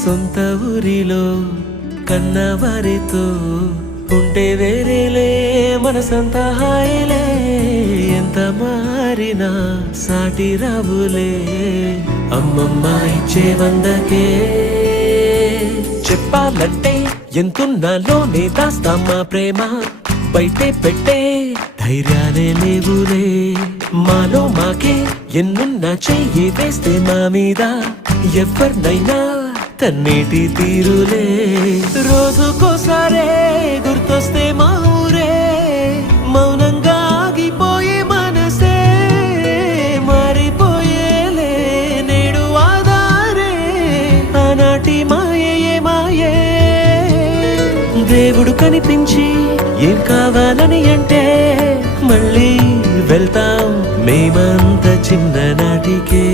సొంత ఊరిలో కన్నవారితో ఉంటే వేరేలే మనసంతా హాయిలే. ఎంత మారినా సాటి రావులే అమ్మమ్మ ఇచ్చే వందకే. చెప్పాలంటే ఎంతున్నాలోనే దాస్తామా ప్రేమ, బయటే పెట్టే ధైర్యాలే లేవులే. మాలో మాకే ఎన్నున్నా చెయ్యి వేస్తే మా మీద ఎవరినైనా తన్నేటి తీరులే. రోజుకోసారే గుర్తొస్తే మా ఊరే, మౌనంగా ఆగిపోయే మనసే మారిపోయేలే నేడు ఆధారే. ఆనాటి మాయే మాయే దేవుడు కనిపించి ఏం కావాలని అంటే మళ్ళీ వెళ్తాం మేమంత చిన్ననాటికే.